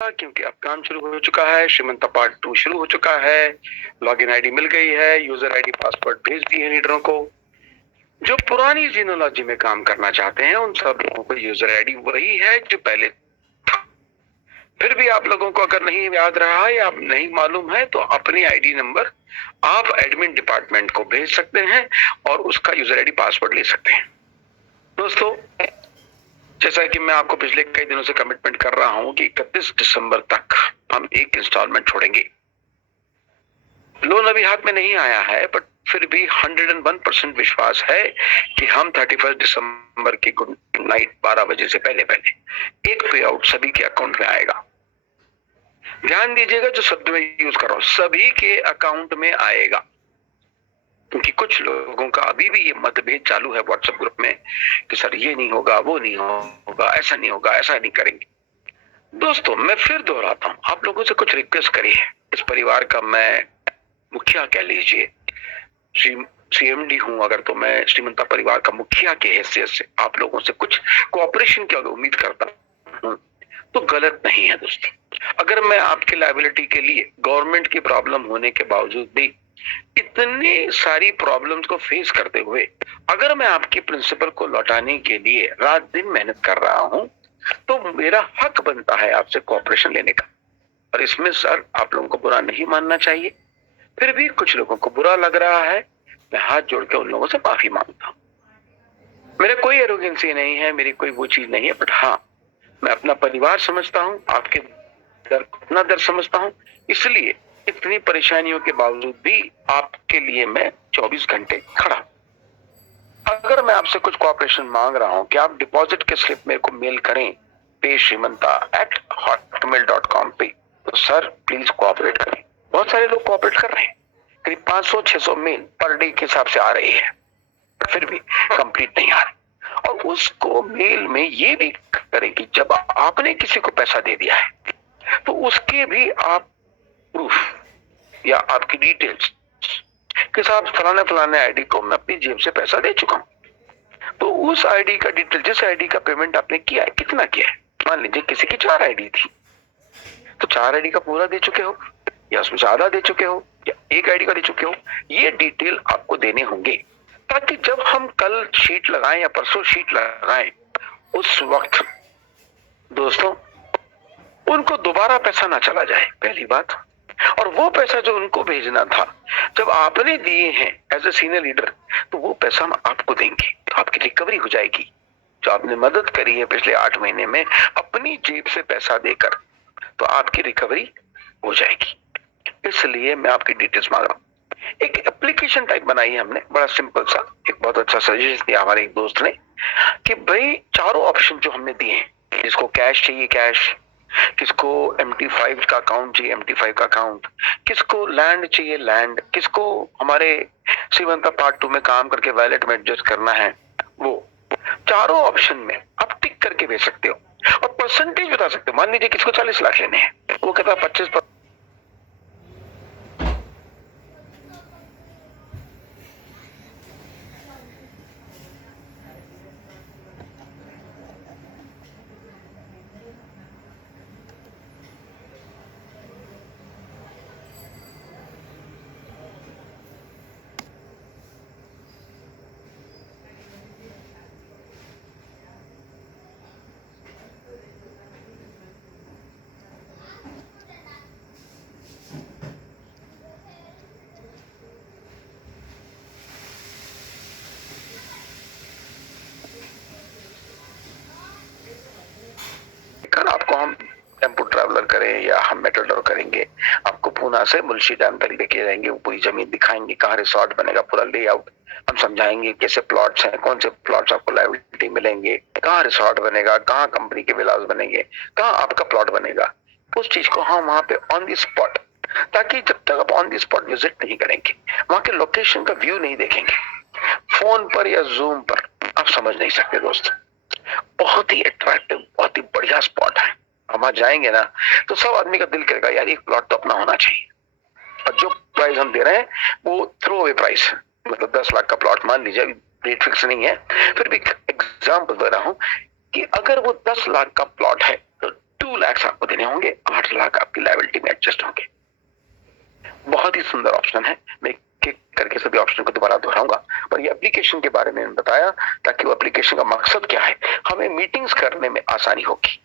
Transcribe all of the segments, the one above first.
क्योंकि अब काम शुरू हो चुका है। श्रीमंता पार्ट 2 शुरू हो चुका है। लॉगिन आईडी मिल गई है, यूजर आईडी पासवर्ड भेज दिए हैं लीडरों को। जो पुरानी जीनोलॉजी में काम करना चाहते हैं उन सब लोगों को यूजर आईडी वही है जो पहले था। फिर भी आप लोगों को अगर नहीं याद रहा है या नहीं मालूम है तो अपनी आईडी नंबर आप एडमिन डिपार्टमेंट को भेज सकते हैं और उसका यूजर आईडी पासवर्ड ले सकते हैं। दोस्तों, जैसा कि मैं आपको पिछले कई दिनों से कमिटमेंट कर रहा हूं कि 31 दिसंबर तक हम एक इंस्टॉलमेंट छोड़ेंगे। लोन अभी हाथ में नहीं आया है, बट फिर भी 101% विश्वास है कि हम 31 दिसंबर की गुड नाइट 12 बजे से पहले पहले एक पे आउट सभी के अकाउंट में आएगा। ध्यान दीजिएगा, जो शब्द में यूज कर रहा हूं सभी के अकाउंट में आएगा, क्योंकि कुछ लोगों का अभी भी ये मतभेद चालू है व्हाट्सएप ग्रुप में कि सर ये नहीं होगा, वो नहीं होगा, ऐसा नहीं होगा, ऐसा नहीं करेंगे। दोस्तों, मैं फिर दोहराता हूं, आप लोगों से कुछ रिक्वेस्ट करी है। इस परिवार का मैं मुखिया कह लीजिए, सीएमडी हूं अगर, तो मैं श्रीमंता परिवार का मुखिया के हैसियत से आप लोगों से कुछ कोऑपरेशन की अगर उम्मीद करता हूं तो गलत नहीं है। दोस्तों, अगर मैं आपके लायबिलिटी के लिए गवर्नमेंट की प्रॉब्लम होने के बावजूद भी इतनी सारी प्रॉब्लम्स को फेस करते हुए अगर मैं आपके प्रिंसिपल को लौटाने के लिए रात दिन मेहनत कर रहा हूं तो मेरा हक बनता है आपसे कोऑपरेशन लेने का। और इसमें सर आप लोगों को बुरा नहीं मानना चाहिए, फिर भी कुछ लोगों को बुरा लग रहा है। मैं हाथ जोड़ के उन लोगों से माफी मांगता हूं। मेरे कोई एरोगेंसी नहीं है, मेरी कोई वो चीज नहीं है, बट हाँ, मैं अपना परिवार समझता हूं, आपके दर्द अपना दर्द समझता हूं, इसलिए इतनी परेशानियों के बावजूद भी आपके लिए मैं 24 घंटे खड़ा। अगर मैं आपसे कुछ कोऑपरेशन मांग रहा हूं कि आप डिपॉजिट के स्लिप मेरे को मेल करें payshrimanta@hotmail.com पे, तो सर प्लीज कोऑपरेट करें। बहुत सारे लोग कोऑपरेट कर रहे हैं, करीब 500-600 मेल पर डे के हिसाब से आ रही है, फिर भी कंप्लीट नहीं आ रही। और उसको मेल में ये भी करें कि जब आपने किसी को पैसा दे दिया है तो उसके भी आप प्रूफ या आपकी डिटेल्स कि साहब फलाने फलाने आईडी को मैं अपनी जेब से पैसा दे चुका हूं, तो उस आईडी का डिटेल, जिस आईडी का पेमेंट आपने किया है, कितना किया है। मान लीजिए किसी की 4 आईडी थी, तो 4 आईडी का पूरा दे चुके हो या उसमें ज्यादा दे चुके हो या एक आईडी का दे चुके हो, ये डिटेल आपको देने होंगे, ताकि जब हम कल शीट लगाएं या परसों शीट लगाएं उस वक्त दोस्तों उनको दोबारा पैसा ना चला जाए, पहली बात। और वो पैसा जो उनको भेजना था, जब आपने दिए हैं एज ए सीनियर लीडर, तो वो पैसा हम आपको देंगे, तो आपकी रिकवरी हो जाएगी। जो आपने मदद करी है पिछले 8 महीने में अपनी जेब से पैसा देकर, तो आपकी रिकवरी हो जाएगी। इसलिए मैं आपकी डिटेल्स मांग रहा हूं। एक एप्लीकेशन टाइप बनाई है हमने, बड़ा सिंपल सा, एक बहुत अच्छा सजेशन दिया हमारे एक दोस्त ने कि भाई चारों ऑप्शन जो हमने दिए हैं, जिसको कैश चाहिए कैश, किसको MT5 का अकाउंट चाहिए MT5 का अकाउंट, किसको लैंड चाहिए लैंड, किसको हमारे श्रीमंता पार्ट 2 में काम करके वैलेट में एडजस्ट करना है, वो चारों ऑप्शन में आप टिक करके भेज सकते हो और परसेंटेज बता सकते हो। मान लीजिए किसको 40 लाख लेने हैं, वो कहता है 25%। आपको हम टेम्पो ट्रैवलर करें या हम मेट्रोडोर करेंगे, आपको पूना से मुल्शी डैम तक लेके जाएंगे, वो पूरी जमीन दिखाएंगे, कहाँ रिसोर्ट बनेगा, पूरा लेआउट हम समझाएंगे, कैसे प्लॉट्स हैं, कौन से प्लॉट्स आपको लायबिलिटी मिलेंगे, कहाँ रिसोर्ट बनेगा, कहाँ कंपनी के विलास बनेंगे, कहाँ आपका प्लॉट बनेगा, उस चीज को हम वहां पे ऑन द स्पॉट, ताकि जब तक आप ऑन द स्पॉट विजिट नहीं करेंगे, वहां के लोकेशन का व्यू नहीं देखेंगे, फोन पर या जूम पर आप समझ नहीं सकते। दोस्त, बहुत ही अट्रैक्टिव, बहुत ही बढ़िया स्पॉट है। हम वहां जाएंगे ना तो सब आदमी का दिल करेगा यार एक प्लॉट तो अपना होना चाहिए। और जो प्राइस हम दे रहे हैं वो थ्रो अवे प्राइस है, मतलब 10 लाख का प्लॉट मान लीजिए, रेट फिक्स नहीं है, फिर भी एग्जाम्पल दे रहा हूं कि अगर वो 10 लाख का प्लॉट है तो 2 लाख आपको देने होंगे, 8 लाख आपकी लायबिलिटी में एडजस्ट होंगे। बहुत ही सुंदर ऑप्शन है। मैं एक करके सभी ऑप्शन को दोबारा दोहराऊंगा, पर ये एप्लीकेशन के बारे में बताया ताकि वो एप्लीकेशन का मकसद क्या है, हमें मीटिंग्स करने में आसानी होगी।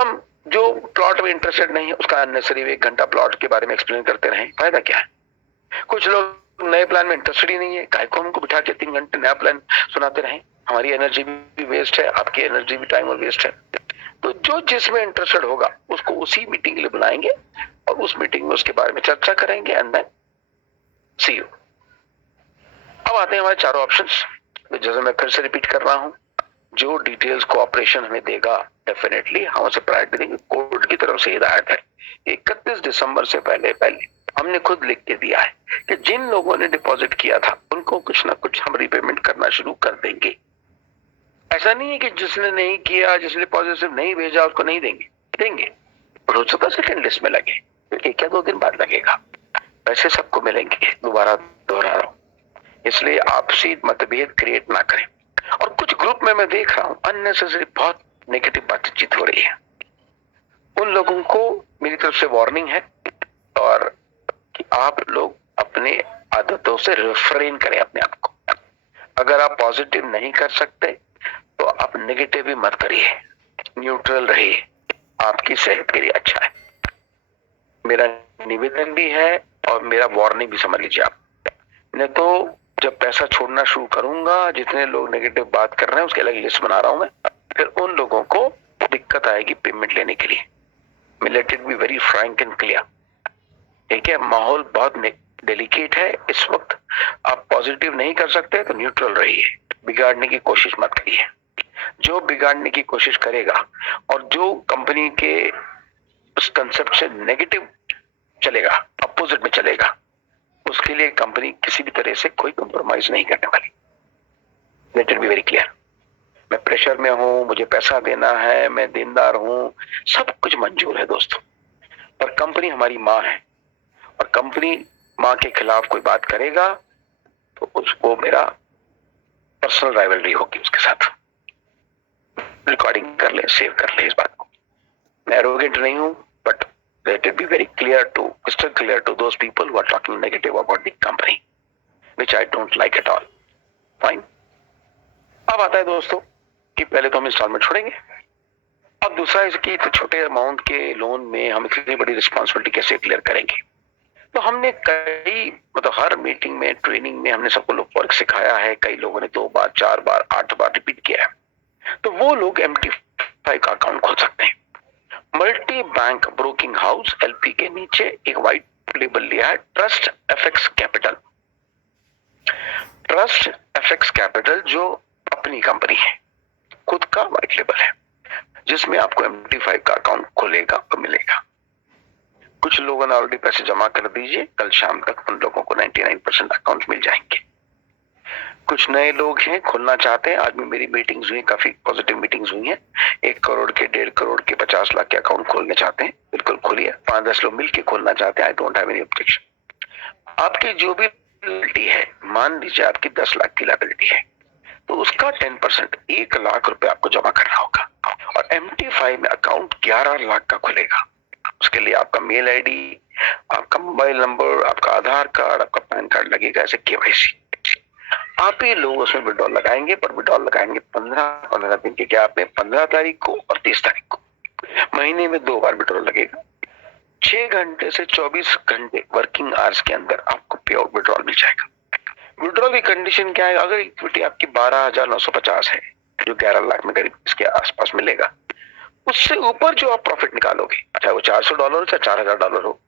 हम जो प्लॉट में इंटरेस्टेड नहीं है उसका अननेसेसरी 1 घंटा प्लॉट के बारे में एक्सप्लेन करते रहें, फायदा क्या है? कुछ लोग नए प्लान में इंटरेस्टेड ही नहीं है, काय को हमको बिठा के 3 घंटे नया प्लान सुनाते रहें, हमारी एनर्जी भी वेस्ट है, आपकी एनर्जी भी टाइम और वेस्ट है। तो जो जिसमें इंटरेस्टेड होगा उसको उसी मीटिंग के लिए बुलाएंगे और उस मीटिंग में उसके बारे में चर्चा करेंगे एंड देन सी यू। अब आते हैं हमारे चारों ऑप्शंस। जैसे मैं फिर से रिपीट कर रहा हूं, जो डिटेल्स कोऑपरेशन हमें देगा डेफिनेटली हम उसे प्रायोरिटी देंगे। कोर्ट की तरफ से हिदायत है 31 दिसंबर से पहले हमने खुद लिख के दिया है कि जिन लोगों ने डिपॉजिट किया था उनको कुछ ना कुछ हम रिपेमेंट करना शुरू कर देंगे। ऐसा नहीं है कि जिसने नहीं किया, जिसने डिपॉजिट नहीं भेजा उसको नहीं देंगे, देंगे। हो सकता है सेकंड लिस्ट में लगे, 1 या 2 दिन बाद लगेगा, पैसे सबको मिलेंगे। दोबारा दोहरा रहा हूं, इसलिए आपसी मतभेद क्रिएट ना करें। और कुछ ग्रुप में मैं देख रहा हूं अननेसेसरी बहुत नेगेटिव बातचीत हो रही है, उन लोगों को मेरी तरफ से वार्निंग है और कि आप लोग अपने आदतों से रिफ्रेन करें अपने आप को। अगर आप पॉजिटिव नहीं कर सकते तो आप नेगेटिव भी मत करिए, न्यूट्रल रहिए, आपकी सेहत के लिए अच्छा है। मेरा निवेदन भी है और मेरा वार्निंग भी समझ लीजिए आप। नहीं तो जब पैसा छोड़ना शुरू करूंगा, जितने लोग नेगेटिव बात कर रहे हैं उसकी अलग लिस्ट बना रहा हूं मैं, फिर उन लोगों को दिक्कत आएगी पेमेंट लेने के लिए। Let it be very Frank and clear, ठीक है? माहौल बहुत डेलिकेट है इस वक्त। आप पॉजिटिव नहीं कर सकते तो न्यूट्रल रहिए, बिगाड़ने की कोशिश मत करिए। जो बिगाड़ने की कोशिश करेगा और जो कंपनी के उस कंसेप्ट से नेगेटिव चलेगा, अपोजिट में चलेगा, उसके लिए कंपनी किसी भी तरह से कोई कॉम्प्रोमाइज नहीं करने वाली। Let it be very clear. मैं प्रेशर में हूं, मुझे पैसा देना है, मैं देनदार हूं, सब कुछ मंजूर है दोस्तों, पर कंपनी हमारी माँ है और कंपनी माँ के खिलाफ कोई बात करेगा तो उसको मेरा पर्सनल राइवलरी होगी उसके साथ। रिकॉर्डिंग कर ले, सेव कर ले इस बात को। मैं एरोगेंट नहीं हूं, but let it be very clear to crystal clear to those people who are talking negative about the company, which I don't like at all. Fine. अब आता है दोस्तों कि पहले तो हम इंस्टॉलमेंट छोड़ेंगे, अब दूसरा इसकी तो छोटे अमाउंट के लोन में हम इतनी बड़ी रिस्पॉन्सिबिलिटी कैसे क्लियर करेंगे। तो हमने कई मतलब हर मीटिंग में, ट्रेनिंग में हमने सबको लोग वर्क सिखाया है, कई लोगों ने 2 बार 4 बार 8 बार रिपीट किया है। तो वो लोग MT5 का अकाउंट खोल सकते हैं। Multi bank broking house LP के नीचे एक व्हाइट लेबल लिया है, trust FX capital. Trust FX capital जो अपनी कंपनी है, खुद का व्हाइट लेबल है, जिसमें आपको MT5 का अकाउंट खुलेगा और मिलेगा। कुछ लोगों ने ऑलरेडी पैसे जमा कर दीजिए, कल शाम तक उन लोगों को 99% अकाउंट मिल जाएंगे। कुछ नए लोग हैं, खोलना चाहते हैं, आज भी मेरी मीटिंग्स हुई, काफी पॉजिटिव मीटिंग्स हुई हैं। 1 करोड़ के, 1.5 करोड़ के, 50 लाख के अकाउंट खोलना चाहते हैं, बिल्कुल खोलिए। 5-10 लोग मिलकर खोलना चाहते हैं, I don't have any objection. आपकी जो भी लायबिलिटी है, मान लीजिए आपकी 10 लाख की लायबिलिटी है, तो उसका 10% 1 लाख रुपए आपको जमा करना होगा और MT5 में अकाउंट 11 लाख का खुलेगा। उसके लिए आपका मेल ID, आपका मोबाइल नंबर, आपका आधार कार्ड, आपका पैन कार्ड लगेगा, ऐसे KYC। आप ही लोग उसमें विड्रॉल लगाएंगे, पर विड्रॉल लगाएंगे 15 दिन के गैप में, 15 तारीख को और 30 तारीख को। महीने में 2 बार विड्रॉल लगेगा। 6 घंटे से 24 घंटे वर्किंग आवर्स के अंदर आपको पे आउट विड्रॉल मिल जाएगा। विड्रॉल की कंडीशन क्या है? अगर इक्विटी आपकी 12,950 है, जो 11 लाख में करीब इसके आसपास मिलेगा, उससे ऊपर जो आप प्रॉफिट निकालोगे, चाहे वो $400 हो चाहे $4,000 हो,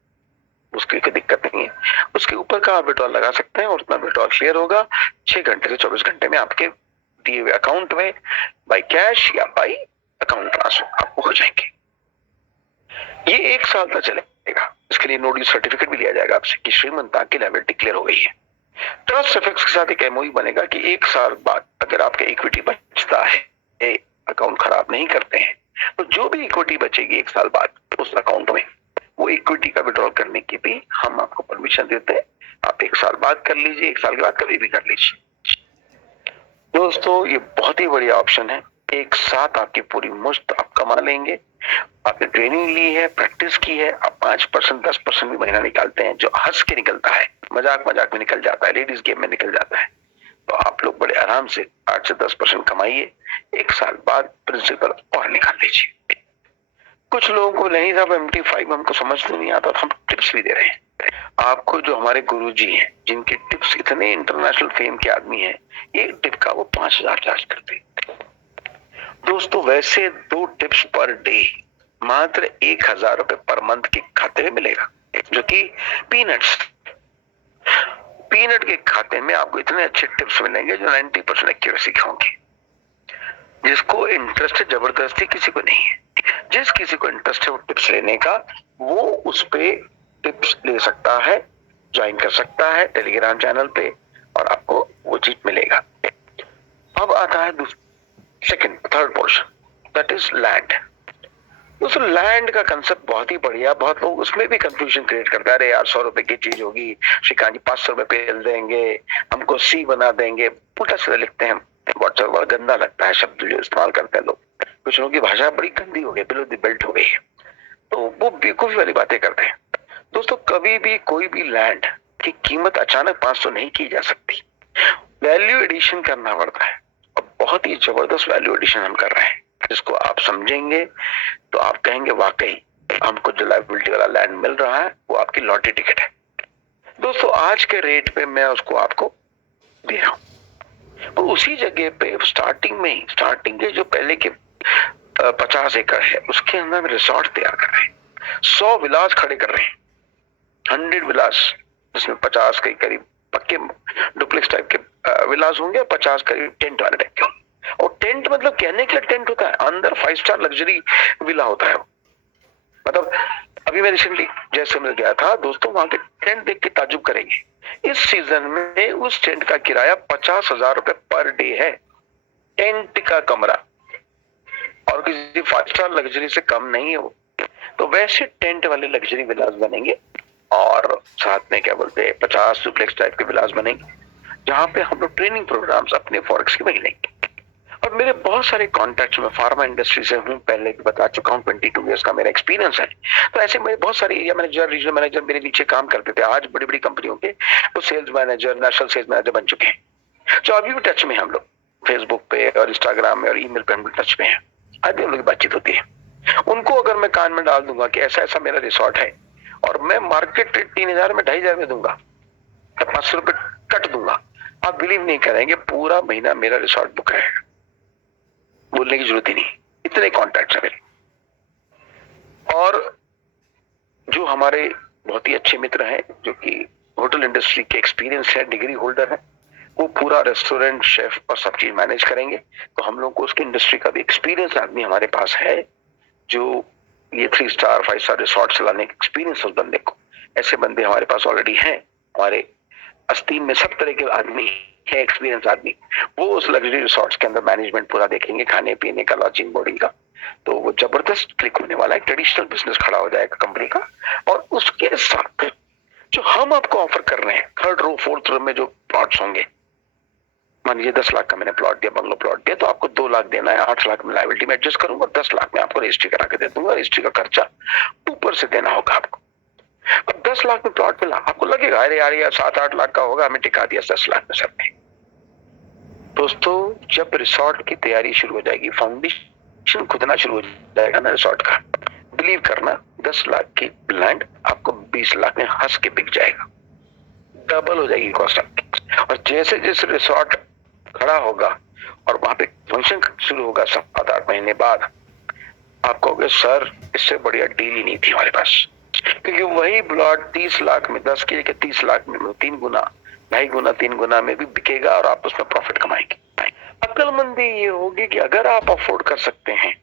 उसकी कोई दिक्कत नहीं है, उसके ऊपर का आप विड्रॉल लगा सकते हैं और उतना विड्रॉल क्लियर होगा 6 घंटे से 24 घंटे में आपके दिए हुए अकाउंट में, बाय कैश या बाय अकाउंट ट्रांसफर आपको हो जाएंगे। ये 1 साल तक चलेगा। इसके लिए नोटिस सर्टिफिकेट भी लिया जाएगा आपसे कि श्रीमंता की लायबिलिटी क्लियर हो गई है। ट्रस्ट एफएक्स के साथ एक MOU बनेगा कि 1 साल बाद अगर आपके इक्विटी बचता है, अकाउंट खराब नहीं करते हैं, तो जो भी इक्विटी बचेगी 1 साल बाद उस अकाउंट में, वो इक्विटी का विड्रॉल करने की भी हम आपको परमिशन देते हैं। आप 1 साल बाद कर लीजिए, 1 साल के बाद कभी भी कर लीजिए। दोस्तों ये बहुत ही बढ़िया ऑप्शन है, एक साथ आपकी पूरी मुश्त आप कमा लेंगे। आपने ट्रेनिंग ली है, प्रैक्टिस की है, आप 5% 10% भी महीना निकालते हैं, जो हंस के निकलता है, मजाक मजाक में निकल जाता है, लेडीज गेम में निकल जाता है। तो आप लोग बड़े आराम से 8 से 10% कमाइए, 1 साल बाद प्रिंसिपल और निकाल लीजिए। कुछ लोगों को नहीं था MT5 हमको समझ नहीं आता, तो हम टिप्स भी दे रहे हैं आपको। जो हमारे गुरुजी हैं, जिनके टिप्स इतने इंटरनेशनल फेम के आदमी हैं, एक टिप का वो 5,000 चार्ज करते हैं। दोस्तों वैसे 2 टिप्स पर डे मात्र 1,000 रुपए पर मंथ के खाते में मिलेगा, जो कि पीनट्स। पीनट के खाते में आपको इतने अच्छे टिप्स मिलेंगे जो 90% एक्यूरेसी के होंगे। जिसको इंटरेस्ट है, जबरदस्ती किसी को नहीं है, जिस किसी को इंटरेस्ट है वो टिप्स लेने का, वो उस पे टिप्स ले सकता है, ज्वाइन कर सकता है टेलीग्राम चैनल पे, और आपको वो चीज मिलेगा। अब आता है third portion, that is land. दोस्तों लैंड का कंसेप्ट बहुत ही बढ़िया, बहुत लोग उसमें भी कंफ्यूजन क्रिएट करते हैं। अरे यार 100 रुपए की चीज होगी, श्रीकांत जी 500 रुपए पेल देंगे, हमको सी बना देंगे, पुटा सीधा लिखते हैं। व्हाट्सएप बड़ा गंदा लगता है शब्द जो इस्तेमाल करते हैं लोग, कुछ लोगों की भाषा बड़ी गंदी हो गई, बिलो द बेल्ट हो गई है, तो वो बेवकूफी वाली बातें करते हैं। दोस्तों कभी भी कोई भी लैंड की कीमत अचानक 500 नहीं की जा सकती, वैल्यू एडिशन करना पड़ता है, और बहुत ही जबरदस्त वैल्यू एडिशन हम कर रहे हैं, जिसको आप समझेंगे तो आप कहेंगे वाकई हमको जो लायबिलिटी वाला लैंड मिल रहा है वो आपकी लॉटरी टिकट है। दोस्तों आज के रेट पे मैं उसको आपको दे रहा हूं, और उसी जगह पे स्टार्टिंग के जो पहले के 50 एकड़ है उसके अंदर हम रिसोर्ट तैयार कर रहे हैं, 100 विलास खड़े कर रहे हैं, 100 विलास, जिसमें 50 के करीब पक्के डुप्लेक्स टाइप के विलास होंगे, 50 करीब टेंट वाले टाइप के। और टेंट मतलब कहने के लिए टेंट होता है, अंदर 5 स्टार लग्जरी विला होता है। मतलब अभी मैं रिसेंटली जैसलमेर गया था दोस्तों, वहां के टेंट देख के ताजुब करेंगे। इस सीजन में उस टेंट का किराया 50,000 रुपए पर डे है, टेंट का कमरा, और किसी 5 स्टार लग्जरी से कम नहीं है वो। तो वैसे टेंट वाले लग्जरी विलास बनेंगे, और साथ में क्या बोलते हैं 50 डुप्लेक्स टाइप के विलास बनेंगे, जहां पे हम लोग ट्रेनिंग प्रोग्राम्स अपने फॉरेक्स के मिलेंगे। और मेरे बहुत सारे कॉन्टैक्ट्स में फार्मा इंडस्ट्री से हूँ, पहले भी बता चुका हूँ, 22 ईयर्स का मेरा एक्सपीरियंस है। तो ऐसे मेरे बहुत सारे एरिया मैनेजर, रीजनल मैनेजर मेरे नीचे काम करते थे, आज बड़ी बड़ी कंपनियों के वो sales manager, national sales manager बन चुके हैं। तो अभी भी टच में हम लोग, फेसबुक पे और इंस्टाग्राम में और ईमेल पे हम लोग टच में हैं, आज भी हम लोग की बातचीत होती है। उनको अगर मैं कान में डाल दूंगा कि ऐसा ऐसा मेरा रिसोर्ट है, और मैं मार्केट रेट 3,000 में 2,500 में दूंगा, तो 500 रुपए कट दूंगा, आप बिलीव नहीं करेंगे पूरा महीना मेरा रिसोर्ट बुक है, बोलने की जरूरत ही नहीं, इतने कॉन्टैक्ट है। और जो हमारे बहुत ही अच्छे मित्र हैं, जो कि होटल इंडस्ट्री के एक्सपीरियंस है, डिग्री होल्डर है, वो पूरा रेस्टोरेंट शेफ और सब चीज मैनेज करेंगे। तो हम लोग को उसकी इंडस्ट्री का भी एक्सपीरियंस आदमी हमारे पास है, जो ये 3 स्टार 5 स्टार रिसोर्ट चलाने का एक्सपीरियंस उस बंदे को, ऐसे बंदे हमारे पास ऑलरेडी हैं। हमारे अस्तीन में सब तरह के आदमी है, एक्सपीरियंस आदमी, वो उस लग्जरी रिसोर्ट्स के अंदर मैनेजमेंट पूरा देखेंगे, खाने पीने का, लॉजिंग, बोर्डिंग का। तो वो जबरदस्त क्लिक होने वाला है, ट्रेडिशनल बिजनेस खड़ा हो जाएगा कंपनी का। और उसके साथ जो हम आपको ऑफर कर रहे हैं, 3rd रो 4th रो में जो प्लॉट्स होंगे, मान लीजिए 10 लाख का मैंने प्लॉट दिया, बंगलो प्लॉट दिया, तो आपको 2 लाख देना है, 8 लाख में लायबिलिटी में एडजस्ट करूंगा, 10 लाख में आपको रजिस्ट्री करा के दे दूंगा, रजिस्ट्री का खर्चा ऊपर से देना होगा आपको। अब 10 लाख में प्लॉट मिला, आपको लगेगा अरे यार ये 7-8 लाख का होगा, हमें टिका दिया 10 लाख में सबने। दोस्तों जब रिसोर्ट की तैयारी शुरू हो जाएगी, फाउंडेशन खुदना शुरू हो जाएगा ना रिसोर्ट का, बिलीव करना 10 लाख की लैंड आपको 20 लाख में हंस के बिक जाएगा, डबल हो जाएगी कॉस्ट आपकी। और जैसे जैसे रिसोर्ट खड़ा होगा और वहां पे फंक्शन शुरू होगा 7-8 महीने बाद, आप कहोगे सर इससे बढ़िया डील ही नहीं थी हमारे पास, क्योंकि वही प्लॉट 30 लाख में 10 के 30 लाख में 3 गुना, 2.5 गुना, 3 गुना में भी बिकेगा, और आप उसमें प्रॉफिट कमाएंगे। अक्लमंदी ये होगी कि अगर आप अफोर्ड कर सकते हैं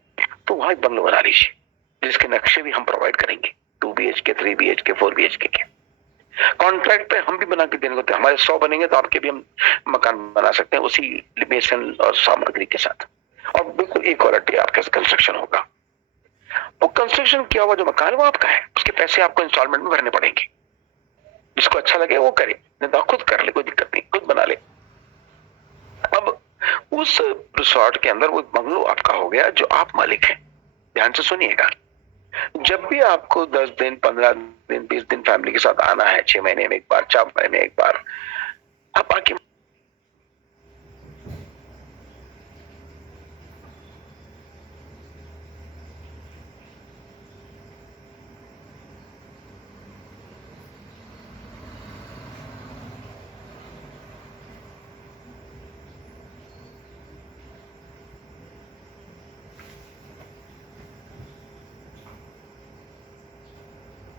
तो वहां एक बंगलो बना लीजिए, जिसके नक्शे भी हम प्रोवाइड करेंगे, 2 BHK, 3 BHK, 4 BHK के कॉन्ट्रैक्ट पे हम भी बना के देने को, हमारे 100 बनेंगे तो आपके भी हम मकान बना सकते हैं उसी लिमिटेशन और सामग्री के साथ, और बिल्कुल एक क्वालिटी आपका कंस्ट्रक्शन होगा। वो कंस्ट्रक्शन किया हुआ जो मकान वो आपका है, उसके पैसे आपको इंस्टॉलमेंट में भरने पड़ेंगे। जिसको अच्छा लगे वो करे, नहीं तो खुद कर ले, कोई दिक्कत नहीं, खुद बना ले। अब उस रिसोर्ट के अंदर वो बंगलो आपका हो गया जो आप मालिक हैं। ध्यान से सुनिएगा, जब भी आपको 10 दिन, 15 दिन, 20 दिन फैमिली के साथ आना है, 6 महीने में एक बार, 4 महीने में एक बार, आप आके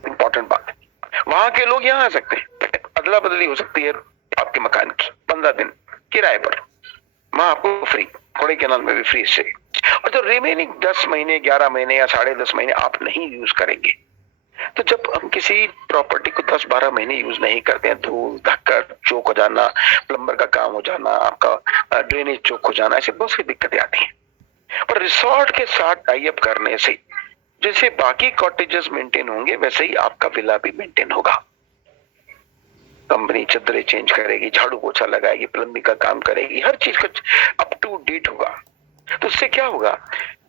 इंपॉर्टेंट बात है, वहां के लोग यहाँ आ सकते हैं, अदला बदली हो सकती है आपके मकान की 15 दिन किराए पर, वहां आपको फ्री, कोडाईकनाल में भी फ्री से। और जो रिमेनिंग 10 महीने, 11 महीने या 10.5 महीने आप नहीं यूज करेंगे, तो जब हम किसी प्रॉपर्टी को 10-12 महीने यूज नहीं करते हैं, धूल धक्कर चोक हो जाना, प्लम्बर का काम हो जाना, आपका ड्रेनेज चोक हो जाना, ऐसे बहुत सी दिक्कतें आती हैं। पर रिसोर्ट के साथ टाई अप करने से जैसे बाकी कॉटेजेस मेंटेन होंगे, वैसे ही आपका विला भी मेंटेन होगा। कंपनी चद्दरें चेंज करेगी, झाड़ू पोछा लगाएगी, प्लम्बिंग का काम करेगी, हर चीज का अप टू डेट होगा। तो उससे क्या होगा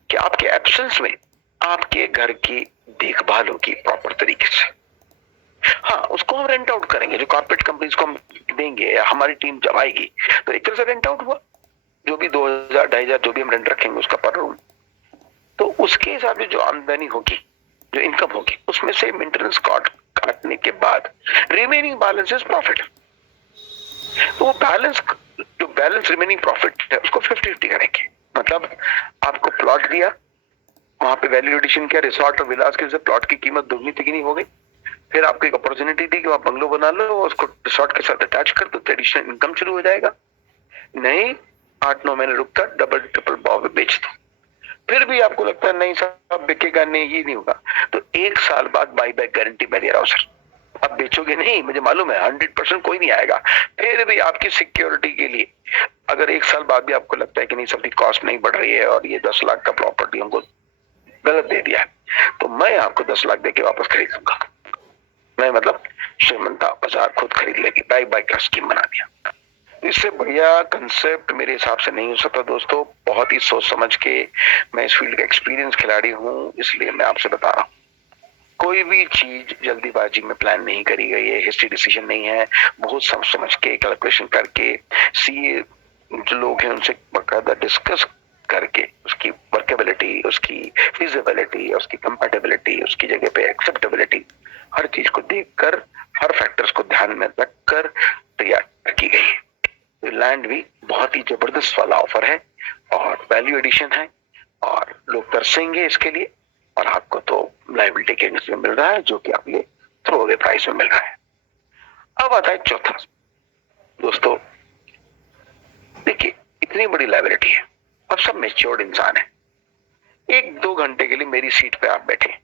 कि आपके एब्सेंस में आपके घर की देखभाल होगी प्रॉपर तरीके से। हाँ, उसको हम रेंट आउट करेंगे, जो कॉर्पोरेट कंपनीज को हम देंगे, हमारी टीम जब आएगी तो एक तरह से रेंट आउट हुआ, जो भी 2000, 2500 जो भी हम रेंट रखेंगे उसका पर रूम, तो उसके हिसाब से जो आमदनी होगी, जो इनकम होगी, उसमें से मेंटेनेंस कॉस्ट काटने के बाद रिमेनिंग बैलेंस इज प्रॉफिट। तो वो बैलेंस, जो बैलेंस रिमेनिंग प्रॉफिट है, उसको 50-50 करेंगे। मतलब आपको प्लॉट दिया, वहां पे वैल्यू एडिशन किया, रिसोर्ट और विलास के प्लॉट की कीमत दुगनी तिगनी हो गई, फिर आपको एक अपॉर्चुनिटी दी कि आप बंगलो बना लो, उसको रिसोर्ट के साथ अटैच कर दो, एडिशनल इनकम शुरू हो जाएगा। नहीं, 8-9 महीने रुककर डबल ट्रिपल भाव में बेच दो। फिर भी आपको लगता है नहीं साहब बिकेगा नहीं, ये नहीं होगा, तो 1 साल बाद बाई बैक गारंटी मैं दे रहा हूं सर। आप बेचोगे नहीं, मुझे मालूम है 100% कोई नहीं आएगा, फिर भी आपकी सिक्योरिटी के लिए, अगर 1 साल बाद भी आपको लगता है कि नहीं सबकी कॉस्ट नहीं बढ़ रही है और ये 10 लाख का प्रॉपर्टी हमको गलत दे दिया है, तो मैं आपको 10 लाख देके वापस खरीद दूंगा। मैं मतलब श्रीमंता बाजार खुद खरीद लेगी, बाई बाई का स्कीम बना दिया। इससे बढ़िया कंसेप्ट मेरे हिसाब से नहीं हो सकता दोस्तों। बहुत ही सोच समझ के, मैं इस फील्ड का एक्सपीरियंस खिलाड़ी हूं, इसलिए मैं आपसे बता रहा हूं, कोई भी चीज जल्दीबाजी में प्लान नहीं करी गई है, हिस्ट्री डिसीजन नहीं है, बहुत समझ समझ के कैलकुलेशन करके, सीए जो लोग हैं उनसे बकायदा डिस्कस करके उसकी वर्केबिलिटी, उसकी फिजिबिलिटी, उसकी कंपैटिबिलिटी, उसकी जगह पे एक्सेप्टेबिलिटी, हर चीज को देखकर, हर फैक्टर्स को ध्यान में रखकर तैयार की गई है। लैंड भी बहुत ही जबरदस्त वाला ऑफर है और वैल्यू एडिशन है और लोग तरसेंगे इसके लिए, और आपको तो लाइबिलिटी के में मिल रहा है जो कि आपके लिए थ्रो अवे प्राइस में मिल रहा है। अब आता है चौथा दोस्तों, देखिए इतनी बड़ी लाइबिलिटी है, अब सब मैच्योर्ड इंसान है, 1-2 घंटे के लिए मेरी सीट पे आप बैठे,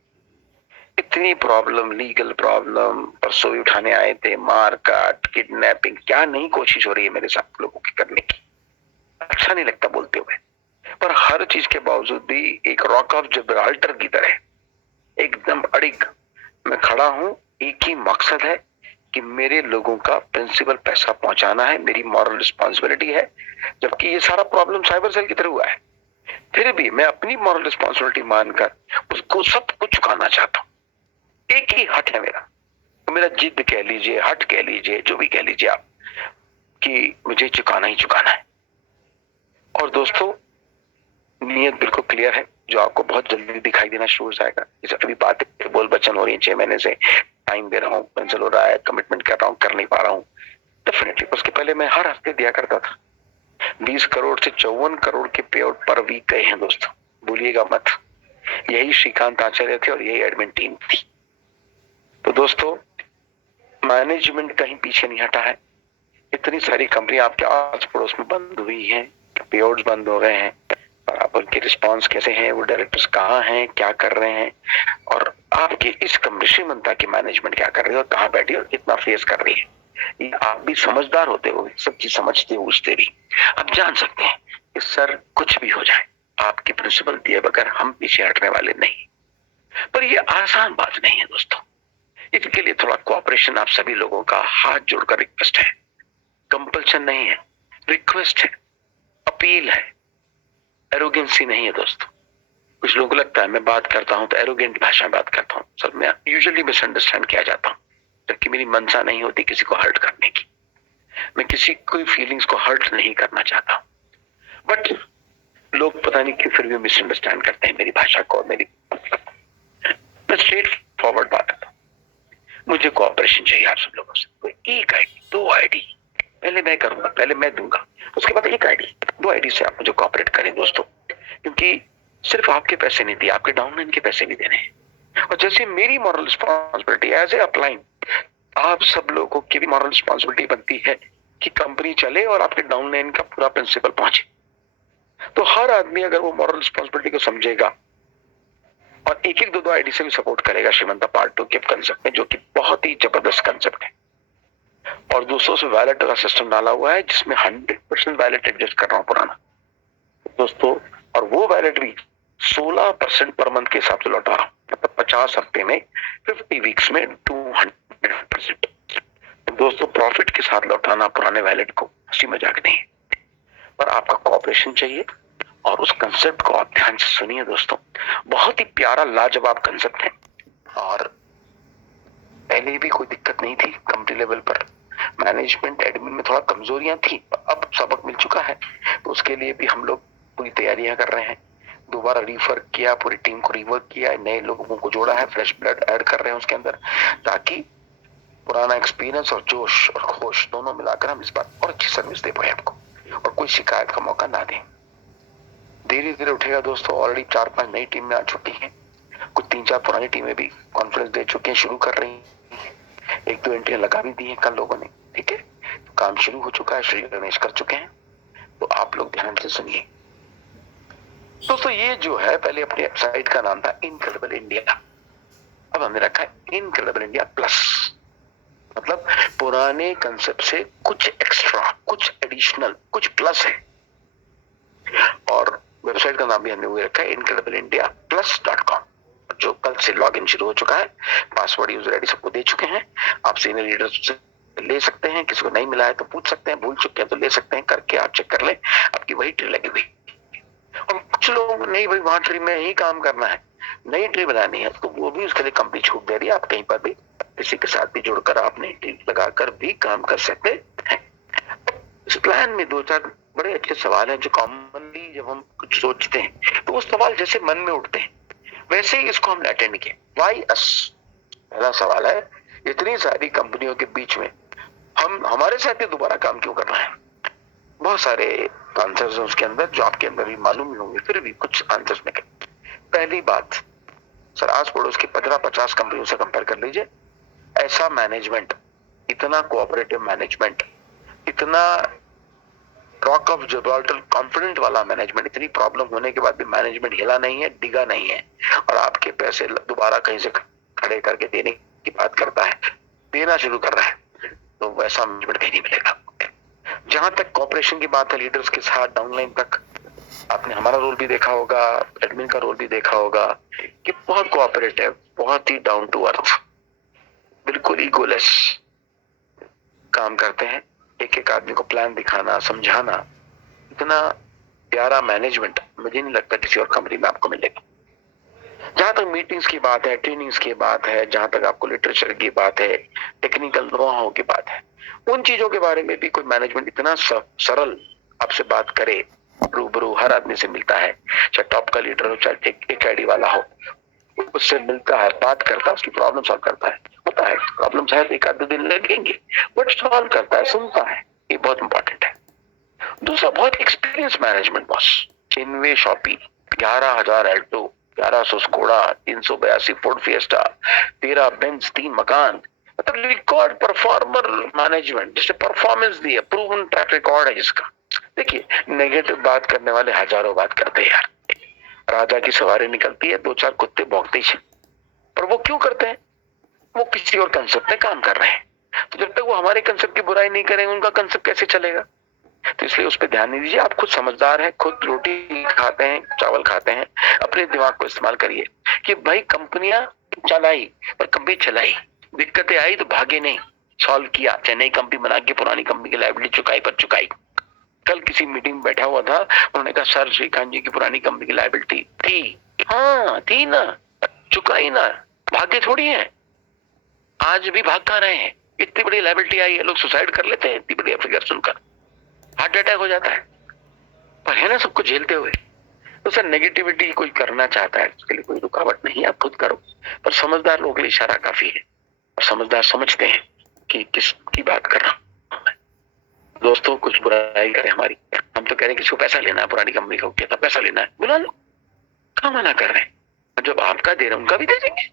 इतनी प्रॉब्लम, लीगल प्रॉब्लम, परसों ही उठाने आए थे, मार काट, किडनैपिंग, क्या नहीं कोशिश हो रही है मेरे साथ लोगों की करने की, अच्छा नहीं लगता बोलते हुए, पर हर चीज के बावजूद भी एक रॉक ऑफ जिब्राल्टर की तरह एकदम अड़िग मैं खड़ा हूं। एक ही मकसद है कि मेरे लोगों का प्रिंसिपल पैसा पहुंचाना है, मेरी मॉरल रिस्पॉन्सिबिलिटी है। जबकि ये सारा प्रॉब्लम साइबर सेल की तरह हुआ है, फिर भी मैं अपनी मॉरल रिस्पॉन्सिबिलिटी मानकर उसको सब कुछ चुकाना चाहता हूं। एक ही हट है मेरा, तो मेरा जिद कह लीजिए, हट कह लीजिए, जो भी कह लीजिए आप, कि मुझे चुकाना ही चुकाना है। और दोस्तों नियत बिल्कुल क्लियर है, जो आपको बहुत जल्दी दिखाई देना शुरू हो जाएगा। जैसे अभी बात बोल बचन हो रही है, 6 महीने से टाइम दे रहा हूँ, कैंसिल हो रहा है, कमिटमेंट कर रहा हूँ, कर नहीं पा रहा हूँ, डेफिनेटली। उसके पहले मैं हर हफ्ते दिया करता था, 20 करोड़ से 54 करोड़ के पे आउट पर वीक गए हैं दोस्तों, भूलिएगा मत। यही श्रीकांत आचार्य थे और यही एडमिन टीम थी। तो दोस्तों मैनेजमेंट कहीं पीछे नहीं हटा है, इतनी सारी कंपनी आपके आस पड़ोस में बंद हुई है, पे आउट बंद हो गए हैं, और आप उनके रिस्पॉन्स कैसे हैं, वो डायरेक्टर्स कहाँ हैं, क्या कर रहे हैं, और आपकी इस कंपनी श्रीमंता की मैनेजमेंट क्या कर रही है और कहाँ बैठी है और कितना फेस कर रही है, ये आप भी समझदार होते हो, सब चीज समझते हो, उससे भी आप जान सकते हैं कि सर कुछ भी हो जाए, आपके प्रिंसिपल दिए बगैर हम पीछे हटने वाले नहीं। पर ये आसान बात नहीं है दोस्तों, इसके लिए थोड़ा कोऑपरेशन आप सभी लोगों का हाथ जोड़कर रिक्वेस्ट है, कंपल्शन नहीं है, रिक्वेस्ट है। अपील है, एरोगेंसी नहीं है दोस्तों। कुछ लोगों को लगता है मैं बात करता हूं तो एरोगेंट भाषा में बात करता हूं। सर मैं यूजुअली मिसअंडरस्टैंड किया जाता हूं, जबकि मेरी मंशा नहीं होती किसी को हर्ट करने की। मैं किसी कोई फीलिंग्स को हर्ट नहीं करना चाहता, बट लोग पता नहीं क्यों फिर भी मिसअंडरस्टैंड करते हैं मेरी भाषा को और मेरी। मैं स्ट्रेट फॉरवर्ड बात करता हूँ, मुझे कोऑपरेशन चाहिए आप सब लोगों से। कोई एक आईडी, दो आईडी, पहले मैं करूंगा, पहले मैं दूंगा, उसके बाद एक आईडी, दो आईडी से आप मुझे कोऑपरेट करें दोस्तों, क्योंकि सिर्फ आपके पैसे नहीं दिए, आपके डाउनलाइन के पैसे भी देने हैं। और जैसे मेरी moral responsibility as a upline, आप सब लोगों की भी मॉरल रिस्पॉन्सिबिलिटी बनती है कि कंपनी चले और आपके डाउनलाइन का पूरा प्रिंसिपल पहुंचे। तो हर आदमी अगर वो मॉरल रिस्पॉन्सिबिलिटी को समझेगा और एक एक दो दो आईडी से भी सपोर्ट करेगा श्रीमंता पार्ट 2 के कंसेप्ट में, जो कि बहुत ही जबरदस्त कंसेप्ट है। और दूसरों से वैलेट का सिस्टम डाला हुआ है जिसमें 100% वैलेट एडजस्ट कर रहा हूं पुराना दोस्तों, और वो वैलेट भी 16% पर मंथ के हिसाब से लौटा रहा हूं, मतलब 50 हफ्ते में, 50 वीक्स में 200%। दोस्तों प्रॉफिट के साथ लौटाना पुराने वैलेट को हंसी मजाक नहीं है, पर आपका कोऑपरेशन चाहिए। और उस कंसेप्ट को आप ध्यान से सुनिए दोस्तों, बहुत ही प्यारा लाजवाब कंसेप्ट है। और पहले भी कोई दिक्कत नहीं थी कंपनी लेवल पर, मैनेजमेंट एडमिन में थोड़ा कमजोरियां थी, अब सबक मिल चुका है। तो उसके लिए भी हम लोग पूरी तैयारियां कर रहे हैं, दोबारा रिफर किया, पूरी टीम को रिवर्क किया, नए लोगों को जोड़ा है, फ्रेश ब्लड ऐड कर रहे हैं उसके अंदर, ताकि पुराना एक्सपीरियंस और जोश और होश दोनों मिलाकर हम इस बार और अच्छी सर्विस दे पाए आपको, और कोई शिकायत का मौका ना दें। धीरे धीरे उठेगा दोस्तों। ऑलरेडी 4-5 नई टीमें आ चुकी हैं, कुछ 3-4 पुरानी टीमें भी कॉन्फ्रेंस दे चुकी हैं, शुरू कर रही हैं, 1-2 एंट्रियां लगा भी दी हैं कल लोगों ने। ठीक है, तो काम शुरू हो चुका है, श्री गणेश कर चुके हैं। तो आप लोग ध्यान से सुनिए दोस्तों। ये जो है, पहले अपनी वेबसाइट का नाम था इनक्रेडिबल इंडिया, अब हमने रखा है इनक्रेडिबल इंडिया प्लस। मतलब पुराने कंसेप्ट से कुछ एक्स्ट्रा, कुछ एडिशनल, कुछ प्लस है। और वेबसाइट का नाम भी हमने वही रखा है incredibleindiaplus.com, जो कल से लॉगिन शुरू हो चुका है। पासवर्ड, यूजर आईडी सबको दे चुके हैं। आप सीनियर लीडर्स से ले सकते हैं, किसी को नहीं मिला है तो पूछ सकते हैं, भूल चुके हैं तो ले सकते हैं, करके आप चेक कर लें, आपकी वही ट्री लगी हुई। और कुछ लोग नहीं भाई वहां ट्री में ही काम करना है, नई ट्री बनानी है, तो वो भी उसके लिए कंपनी छूट दे रही है, आप कहीं पर भी किसी के साथ भी जुड़कर आप नई ट्री लगाकर भी काम कर सकते हैं। इस प्लान में 2-4 बड़े अच्छे सवाल हैं जो कॉमनली जब हम कुछ सोचते हैं तो वो सवाल जैसे मन में उठते हैं, वैसे ही इसको हमने अटेंड किया। व्हाई अस? पहला सवाल है, इतनी सारी कंपनियों के बीच में हम हमारे साथ ही दोबारा काम क्यों करना है? बहुत सारे आंसर्स हैं उसके अंदर जो आपके अंदर भी मालूम ही होंगे, फिर भी कुछ आंसर्स में। पहली बात, सर आस पड़ोस की 15-50 कंपनियों से कंपेयर कर लीजिए, ऐसा मैनेजमेंट, इतना कोऑपरेटिव मैनेजमेंट, इतना रॉक ऑफ जिब्राल्टर कॉन्फिडेंट वाला मैनेजमेंट, इतनी प्रॉब्लम होने के बाद भी मैनेजमेंट हिला नहीं है, डिगा नहीं है, और आपके पैसे दोबारा कहीं से खड़े करके देने की बात करता है, देना शुरू कर रहा है, तो वैसा मैनेजमेंट कहीं नहीं मिलेगा। जहां तक कॉपरेशन की बात है लीडर्स के साथ डाउनलाइन तक, आपने हमारा रोल भी देखा होगा, एडमिन का रोल भी देखा होगा कि बहुत कोऑपरेटिव, बहुत ही डाउन टू अर्थ, बिल्कुल ईगोलेस काम करते हैं। एक एक आदमी को प्लान दिखाना, समझाना, इतना प्यारा मैनेजमेंट मुझे नहीं लगता किसी और कंपनी में आपको मिलेगा। जहां तक मीटिंग्स की बात है, ट्रेनिंग्स की बात है, जहां तक आपको लिटरेचर की बात है, टेक्निकल नो-हाउ की बात है, उन चीजों के बारे में भी कोई मैनेजमेंट इतना सरल आपसे बात करे, रूबरू हर आदमी से मिलता है, चाहे टॉप का लीडर हो, चाहे एक आईडी वाला हो, उससे मिलता है, बात करता है, उसकी प्रॉब्लम सॉल्व करता है। होता है प्रॉब्लम शायद 1-2 दिन लगेंगे, बट सॉल्व करता है, सुनता है, ये बहुत इंपॉर्टेंट है। दूसरा, बहुत एक्सपीरियंस मैनेजमेंट बॉस, चिन्वे शॉपी, 11,000 Alto, 1100 Skoda, 382 Ford Fiesta, 13 Benz, 3 मकान, मतलब रिकॉर्ड परफॉर्मर मैनेजमेंट, जिससे परफॉर्मेंस दी है, प्रूवन ट्रैक रिकॉर्ड है जिसका। देखिए, नेगेटिव बात करने वाले हजारों बात करते हैं यार, राजा की सवारी निकलती है, 2-4 कुत्ते भौंकते ही, पर वो क्यों करते हैं? वो किसी और कंसेप्ट में काम कर रहे हैं। तो जब तक वो हमारे कंसेप्ट की बुराई नहीं करेंगे, उनका कंसेप्ट कैसे चलेगा? तो इसलिए उस पर ध्यान नहीं दीजिए। आप खुद समझदार हैं, खुद रोटी खाते हैं, चावल खाते हैं, अपने दिमाग को इस्तेमाल करिए कि भाई कंपनियां चलाई पर कंपनी चलाई, दिक्कतें आई तो भागे नहीं, सॉल्व किया, चाहे नई कंपनी बना के पुरानी कंपनी की लायबिलिटी चुकाई पर चुकाई। कल किसी मीटिंग में बैठा हुआ था, उन्होंने कहा सर श्रीकांत जी की पुरानी कंपनी की लायबिलिटी थी। हाँ थी ना, चुकाई ना, भाग्य थोड़ी है। आज भी भाग कहाँ रहे हैं? इतनी बड़ी लायबिलिटी आई है, लोग सुसाइड कर लेते हैं इतनी बड़ी फिगर सुनकर, हार्ट अटैक हो जाता है, पर है ना सबको झेलते हुए। तो सर नेगेटिविटी कोई करना चाहता है, उसके लिए कोई रुकावट नहीं, आप खुद करो, पर समझदार लोगों के लिए इशारा काफी है, और समझदार समझते हैं कि किसकी बात कर रहा हूं मैं। दोस्तों कुछ बुराई करे हमारी, हम तो कह रहे हैं किसी को पैसा लेना है, पुरानी कंपनी का किया था, पैसा लेना है, बुला लो, कहाँ मना कर रहे हैं? जब आपका दे रहे हैं उनका भी दे देंगे,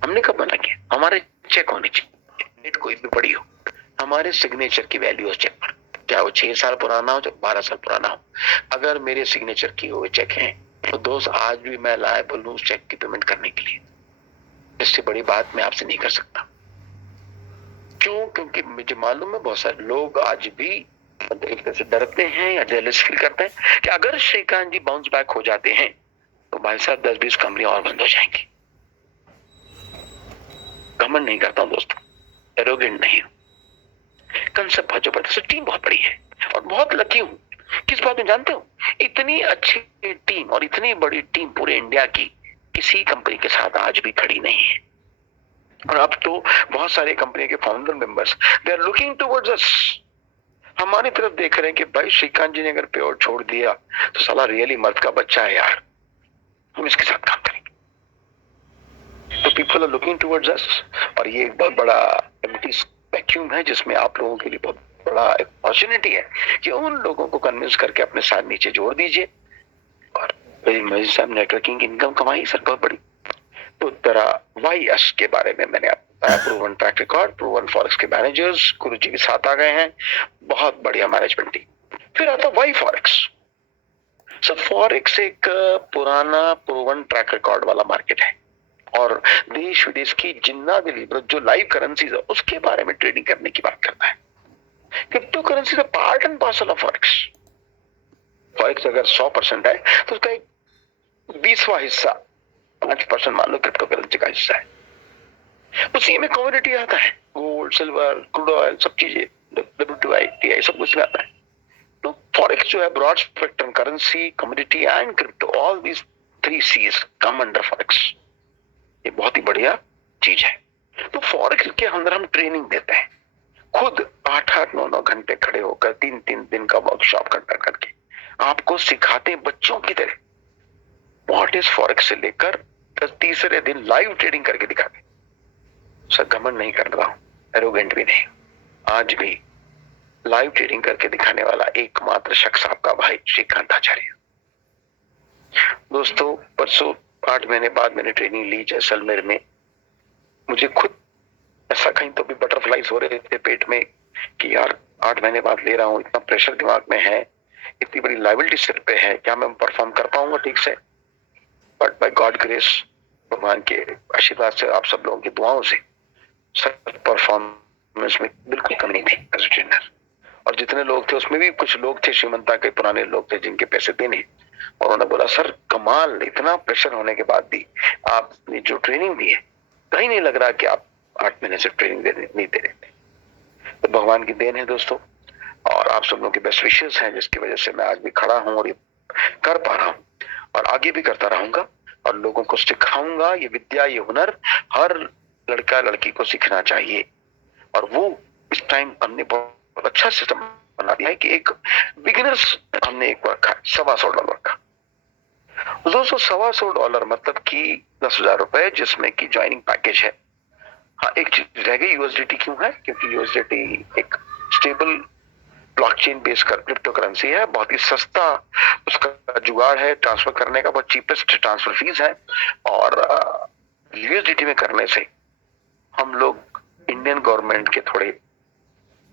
हमने कब मना किया? हमारे चेक होने चाहिए, डेट कोई भी बड़ी हो, हमारे सिग्नेचर की वैल्यू उस चेक पर, चाहे वो 6 साल पुराना हो चाहे 12 साल पुराना हो, अगर मेरे सिग्नेचर किए हुए चेक हैं तो दोस्त आज भी मैं लायबल हूं उस चेक की पेमेंट करने के लिए। इससे बड़ी बात मैं आपसे नहीं कर सकता। क्यों? क्योंकि मुझे मालूम है बहुत सारे लोग आज भी एक तरह से डरते हैं या जेलस फील करते हैं कि अगर श्रीकांत जी बाउंस बैक हो जाते हैं तो भाई साहब 10-20 कंपनी और बंद हो जाएंगी। घमंड नहीं करता हूं दोस्तों, एरोगेंट नहीं हूं, कंसेप्ट बहुत जबरदस्त, टीम बहुत बड़ी है और बहुत लकी हूं। किस बात में जानते हो? इतनी अच्छी टीम और इतनी बड़ी टीम पूरे इंडिया की किसी कंपनी के साथ आज भी खड़ी नहीं है। और अब तो बहुत सारे कंपनी के founder members they are looking towards us, हमारी तरफ देख रहे हैं कि भाई श्रीकांत जी ने अगर पेयोर छोड़ दिया तो साला रियली मर्द का बच्चा है यार, हम इसके साथ काम करेंगे। तो people are looking towards us, और ये एक बहुत बड़ा एम्प्टी वैक्यूम है जिसमें आप लोगों के लिए बहुत बड़ा अपॉर्चुनिटी है कि उन लोगों को कन्विंस करके अपने साथ नीचे जोड़ दीजिए और मजीद साहब नेटवर्किंग इनकम कमाई सर बहुत बड़ी। तो तरह वाईएस के बारे में मैंने बताया, proven track record, proven forex के मैनेजर्स गुरु जी भी साथ आ गए हैं, बहुत बढ़िया मैनेजमेंट टीम। फिर आता वाई फॉरेक्स। सर फॉरेक्स एक पुराना प्रूवन ट्रैक रिकॉर्ड वाला मार्केट है और देश विदेश की जिन्ना दिली जो लाइव करेंसीज है उसके बारे में ट्रेडिंग करने की बात करता है। क्रिप्टो करेंसी का part and parcel of forex. Forex अगर 100% है तो उसका एक 20वां हिस्सा 5% मान लो क्रिप्टो करेंसी का हिस्सा है। उसी में कमोडिटी आता है, गोल्ड सिल्वर क्रूड ऑयल सब चीजें, WTI सब कुछ में आता है। तो फॉरेक्स जो है broad spectrum currency, commodity and crypto, all these 3 C's come under forex. ये बहुत ही बढ़िया चीज है। तो फॉरेक्स के अंदर हम ट्रेनिंग देते हैं, खुद 8-8, 9-9 घंटे खड़े होकर 3-3 दिन का वर्कशॉप कंडक्ट करके आपको सिखाते हैं बच्चों की तरह। व्हाट इज फॉरेक्स से लेकर तीसरे दिन लाइव ट्रेडिंग करके दिखाते। सर घमंड नहीं कर रहा हूं, एरोगेंट भी नहीं, आज भी लाइव ट्रेडिंग करके दिखाने वाला एकमात्र शख्स आपका भाई श्रीकांत आचार्य। दोस्तों परसों 8 महीने बाद मैंने ट्रेनिंग ली जैसलमेर में। मुझे खुद ऐसा कहीं तो भी बटरफ्लाइज हो रहे थे पेट में कि यार 8 महीने बाद ले रहा हूं, इतना प्रेशर दिमाग में है, इतनी बड़ी लायबिलिटी सिर पे है, क्या मैं परफॉर्म कर पाऊंगा ठीक से? बट बाय गॉड ग्रेस, भगवान के आशीर्वाद से, आप सब लोगों की दुआओं से सर परफॉर्मेंस में बिल्कुल कमी नहीं थी एज ए ट्रेनर। और जितने लोग थे उसमें भी कुछ लोग थे श्रीमंता के पुराने लोग थे जिनके पैसे देने, और उन्होंने बोला सर कमाल, इतना प्रेशर होने के बाद भी आपने जो ट्रेनिंग दी है कहीं नहीं लग रहा कि आप 8 महीने से ट्रेनिंग नहीं दे रहे थे। तो भगवान की देन है दोस्तों, और आप सब लोगों के बेस्ट विशेस हैं जिसकी वजह से मैं आज भी खड़ा हूं और ये कर पा रहा हूं और आगे भी करता रहूंगा और लोगों को सिखाऊंगा। ये विद्या, ये हुनर हर लड़का लड़की को सीखना चाहिए। और वो इस टाइम हमने बहुत अच्छा सिस्टम बना दिया है कि एक बिगिनर्स हमने एक रखा है $125 का। दोस्तों $125 मतलब कि 10,000 रुपए, जिसमें की ज्वाइनिंग पैकेज है। हाँ एक चीज रह गई, यूएसडीटी क्यों है? क्योंकि यूएसडीटी एक stable blockchain based crypto currency है, बहुत ही सस्ता उसका जुगाड़ है ट्रांसफर करने का, बहुत चीपेस्ट ट्रांसफर फीस है। और यूएसडीटी में करने से हम लोग इंडियन गवर्नमेंट के थोड़े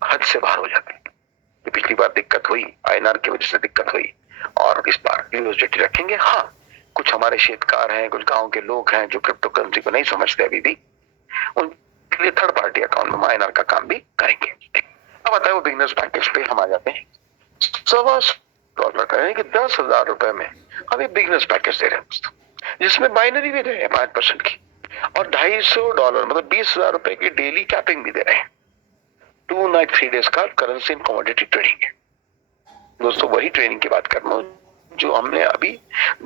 हद से बाहर हो जाते हैं। पिछली बार दिक्कत हुई, आईएनआर की वजह से दिक्कत हुई, और इस बार यूएसडीटी रखेंगे। हाँ कुछ हमारे क्षेत्रकार हैं, कुछ गांव के लोग हैं जो क्रिप्टो करेंसी को नहीं समझते अभी भी, उनके लिए थर्ड पार्टी अकाउंट में आईएनआर का काम भी करेंगे। अब आता है वो बिगनर्स पैकेज पे हम आ जाते हैं। $125 का है कि 10,000 रुपए में हम एक बिगनर्स पैकेज दे रहे हैं दोस्तों, जिसमें बाइनरी भी दे रहे हैं 5% की, और $250 मतलब 20,000 रुपए की डेली कैपिंग भी दे रहे हैं। 2 नाइट 3 डेज का करेंसी एंड कमोडिटी ट्रेडिंग है। दोस्तों वही ट्रेनिंग की बात कर रहा हूँ जो हमने अभी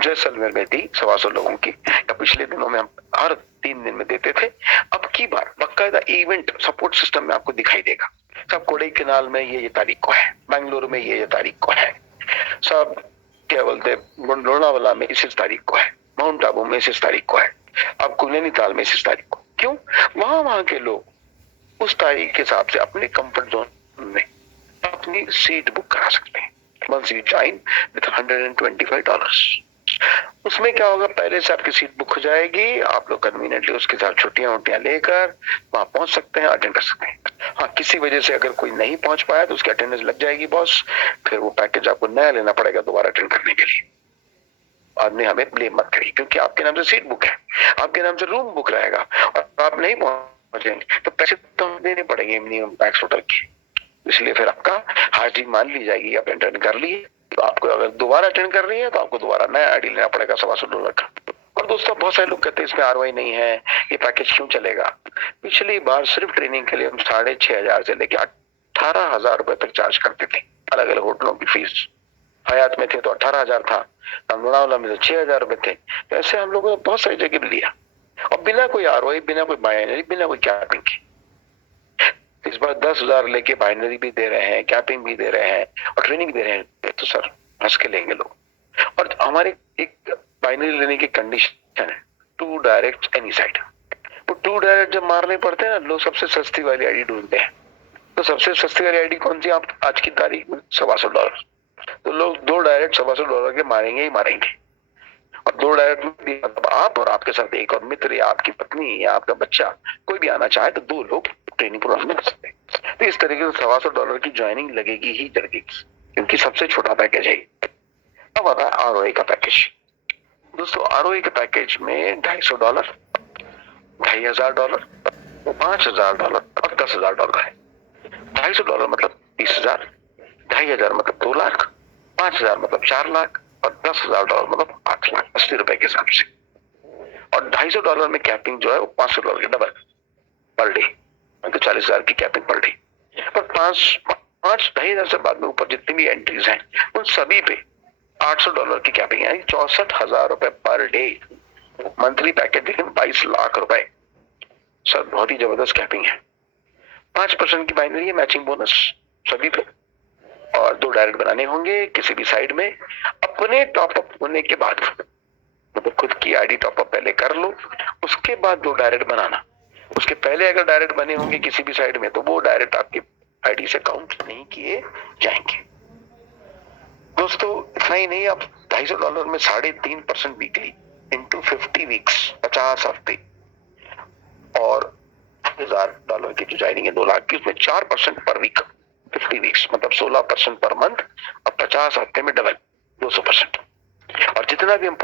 जैसलमेर में दी 125 लोगों की, या पिछले दिनों में हम हर 3 दिन में देते थे। अब की बार बाकायदा इवेंट सपोर्ट सिस्टम में आपको दिखाई देगा। सब कोडाईकनाल में ये तारीख को है, बेंगलुरु में ये तारीख को है, सब क्या बोलते लोनावाला में इस तारीख को है, माउंट आबू में इस तारीख को है, आपको नैनीताल में इस तारीख को। क्यों? वहां के लोग उस तारीख के हिसाब से अपने कंफर्ट जोन में अपनी सीट बुक करा सकते हैं। Once you join with $125, उसमें क्या होगा, पहले से आपकी सीट बुक हो जाएगी, आप लोग कन्वीनियंटली उसके साथ छुट्टियां लेकर वहां पहुंच सकते हैं, अटेंड कर सकते हैं। हाँ, किसी वजह से अगर कोई नहीं पहुंच पाया तो उसकी अटेंडेंस लग जाएगी बॉस, फिर वो पैकेज आपको नया लेना पड़ेगा दोबारा अटेंड करने के लिए। आदमी हमें ब्लेम मत करिए, क्योंकि आपके नाम से सीट बुक है, आपके नाम से रूम बुक रहेगा, और आप नहीं पहुंचेंगे तो पैसे तो देने पड़ेंगे मिनिमम टैक्स होटल की। इसलिए फिर आपका हाजिरी मान ली जाएगी, आप अटेंड कर लिए तो आपको अगर दोबारा अटेंड कर रही है तो आपको दोबारा नया आईडी लेना पड़ेगा $125 का। और दोस्तों बहुत सारे लोग कहते हैं इसमें आरवाई नहीं है, ये पैकेज क्यों चलेगा। पिछली बार सिर्फ ट्रेनिंग के लिए हम 6,500 से लेकर 18,000 रुपए तक चार्ज करते थे। अलग अलग होटलों की फीस, हयात में थे तो 18,000 था, लोनावाला में तो 6,000 रुपए थे। तो ऐसे हम लोगों ने बहुत सारी जगह लिया, और बिना कोई आरवाई, बिना कोई बाइनरी, बिना कोई कैपिंग के। इस बार 10,000 लेके बाइनरी भी दे रहे हैं, कैपिंग भी दे रहे हैं और ट्रेनिंग दे रहे हैं, तो सर हंस के लेंगे लोग। और हमारे एक बाइनरी लेने की कंडीशन है 2 डायरेक्ट एनी साइड। वो 2 डायरेक्ट जब मारने पड़ते हैं ना, लोग सबसे सस्ती वाली आईडी ढूंढते हैं। तो सबसे सस्ती वाली आईडी कौन सी आप आज की तारीख में? $125। तो लोग 2 डायरेक्ट $125 के मारेंगे ही मारेंगे। और 2 डायरेक्ट में मतलब आप और आपके साथ एक और मित्र या आपकी पत्नी या आपका बच्चा कोई भी आना चाहे तो 2 लोग ट्रेनिंग प्रोग्राम में कर सकते हैं। तो इस तरीके से $125 की ज्वाइनिंग लगेगी ही लगेगी, क्योंकि सबसे छोटा पैकेज है। अब आता है आरओए का पैकेज। दोस्तों आरओए के पैकेज में $250, $2,500, $5,000 और $10,000 है। $250 मतलब 20,000, $2,500 मतलब 2 लाख, 5,000 मतलब 4 लाख, और $10,000 मतलब 8 लाख 80 रुपए के हिसाब से। और $250 में कैपिंग जो है वो $500 के डबल पर डे, तो 40,000 की कैपिंग पर डे। पर 2,500 से बाद में ऊपर जितनी भी एंट्रीज हैं उन सभी पे $800 की कैपिंग, यानी 64,000 रुपए पर डे। मंथली पैकेज देखें 22 लाख रुपए। सर बहुत ही जबरदस्त कैपिंग है। 5% की बाइनरी है, मैचिंग बोनस सभी पे, और 2 डायरेक्ट बनाने होंगे किसी भी साइड में अपने टॉपअप होने के बाद। मतलब खुद की आईडी टॉपअप पहले कर लो, उसके बाद 2 डायरेक्ट बनाना। उसके पहले अगर डायरेक्ट बने होंगे किसी भी साइड में तो वो डायरेक्ट आपकी आईडी से काउंट नहीं किए जाएंगे। दोस्तों इतना ही नहीं, अब $250 में 3.5% वीकली इंटू 50 वीक्स 50 हफ्ते, और $1,000 की जो ज्वाइनिंग है 2 लाख की, उसमें 4% पर वीक 50 वीक्स मतलब 16% पर मंथ, और 50 हफ्ते में डबल 200%। और जितना भी हम